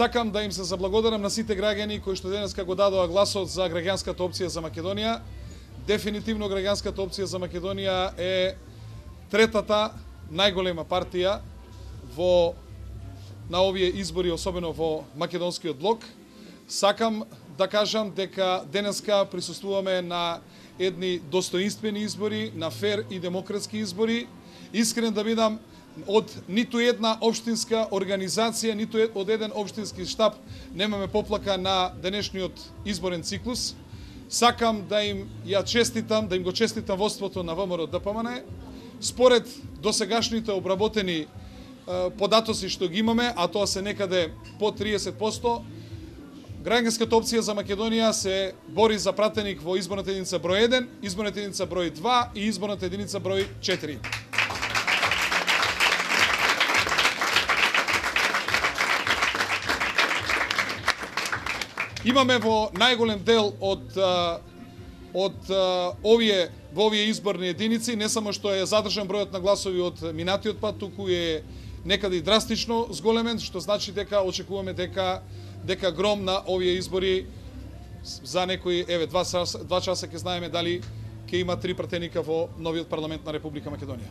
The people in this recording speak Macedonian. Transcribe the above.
Сакам да им се заблагодарам на сите граѓани кои што денеска го дадоа гласот за граѓанската опција за Македонија. Дефинитивно граѓанската опција за Македонија е третата најголема партија на овие избори, особено во македонскиот блок. Сакам да кажам дека денеска присуствуваме на едни достоинствени избори, на фер и демократски избори. Искрен да бидам, од ниту една општинска организација, ниту од еден општински штаб немаме поплака на денешниот изборен циклус. Сакам да им го честитам водството на ВМРО-ДПМН. Според досегашните обработени податоци што ги имаме, а тоа се некаде по 30%, граѓанската опција за Македонија се бори за пратеник во изборната единица број 1, изборната единица број 2 и изборната единица број 4. Имаме во најголем дел од овие изборни единици, не само што е задржан бројот на гласови од минатиот пат, туку е некаде и драстично зголемен, што значи дека очекуваме дека гром на овие избори за некои 2 часа ќе знаеме дали ќе има 3 пратеника во новиот парламент на Република Македонија.